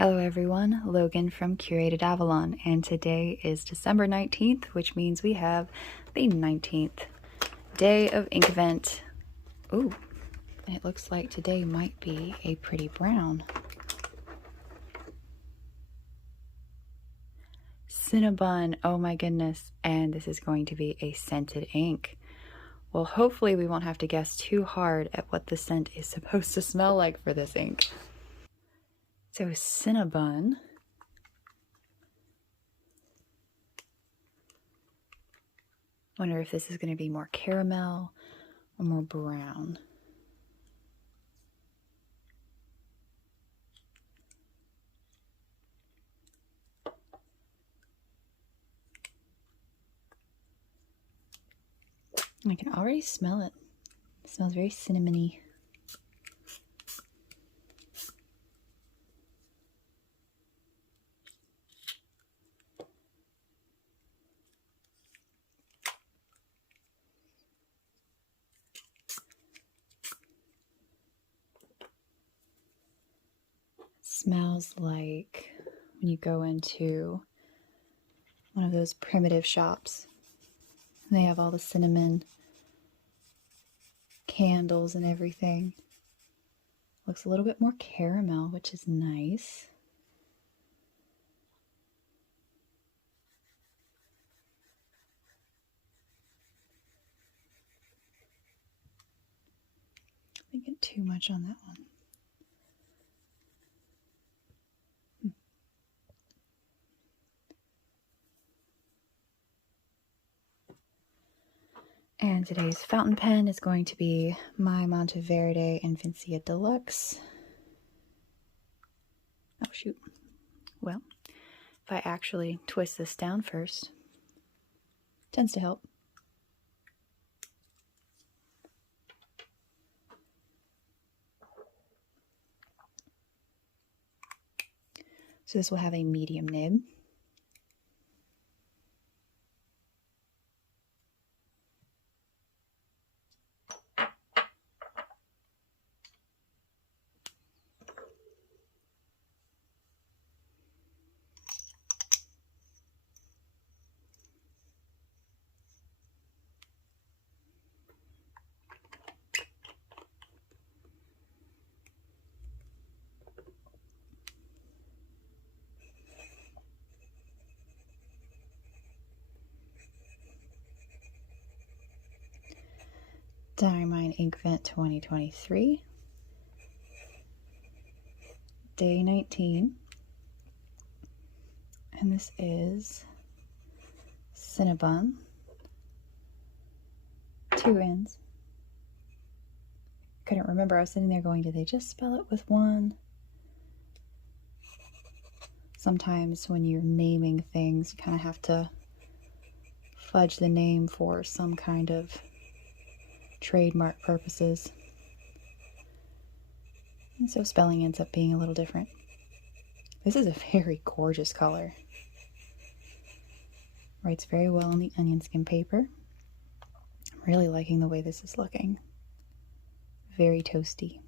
Hello everyone, Logan from Curated Avalon, and today is December 19th, which means we have the 19th day of Inkvent. Ooh, and it looks like today might be a pretty brown. Cinnabun, oh my goodness, and this is going to be a scented ink. Well, hopefully we won't have to guess too hard at what the scent is supposed to smell like for this ink. So Cinnabun. Wonder if this is going to be more caramel or more brown. I can already smell it. It smells very cinnamony. Smells like when you go into one of those primitive shops. They have all the cinnamon candles and everything. Looks a little bit more caramel, which is nice. I didn't get too much on that one. And today's fountain pen is going to be my Monteverde Invincia Deluxe. Oh shoot. Well, if I actually twist this down first, tends to help. So this will have a medium nib. Diamine Inkvent 2023, day 19, and this is Cinnabun, 2 ends. Couldn't remember, I was sitting there going, did they just spell it with one? Sometimes when you're naming things, you kind of have to fudge the name for some kind of trademark purposes. And so spelling ends up being a little different. This is a very gorgeous color. Writes very well on the onion skin paper. I'm really liking the way this is looking. Very toasty.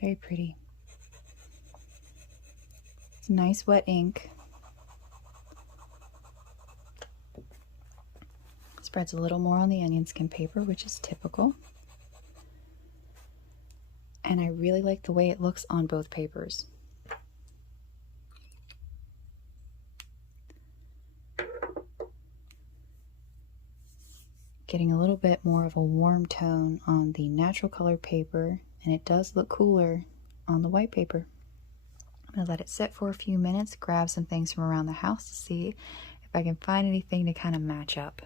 Very pretty. It's nice wet ink. Spreads a little more on the onion skin paper, which is typical. And I really like the way it looks on both papers. Getting a little bit more of a warm tone on the natural color paper, and it does look cooler on the white paper. I'm going to let it sit for a few minutes, grab some things from around the house to see if I can find anything to kind of match up.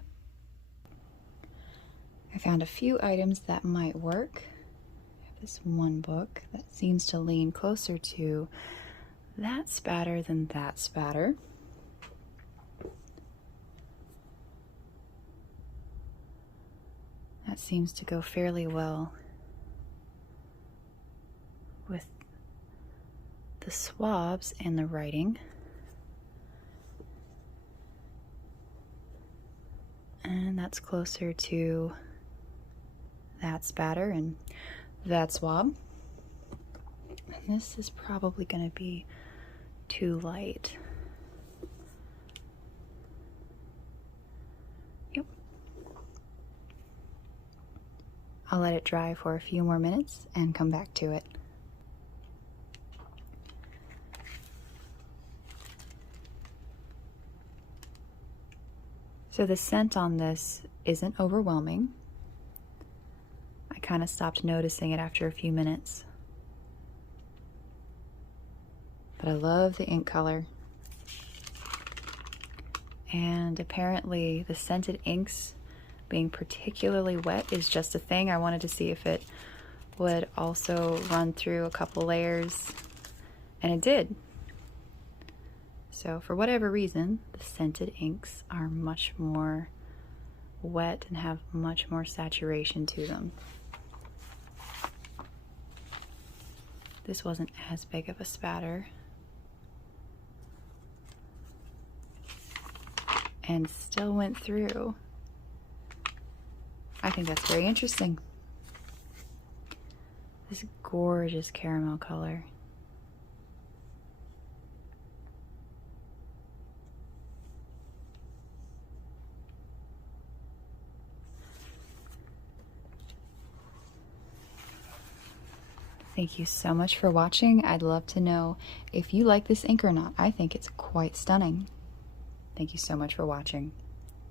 I found a few items that might work. this one book that seems to lean closer to that spatter than that spatter. That seems to go fairly well with the swabs and the writing. And that's closer to that spatter and that swab. And this is probably going to be too light. Yep. I'll let it dry for a few more minutes and come back to it. So the scent on this isn't overwhelming. I kind of stopped noticing it after a few minutes. But I love the ink color. And apparently the scented inks being particularly wet is just a thing. I wanted to see if it would also run through a couple layers, and it did. So for whatever reason, the scented inks are much more wet and have much more saturation to them. This wasn't as big of a spatter. And still went through. I think that's very interesting. This gorgeous caramel color. Thank you so much for watching. I'd love to know if you like this ink or not. I think it's quite stunning. Thank you so much for watching.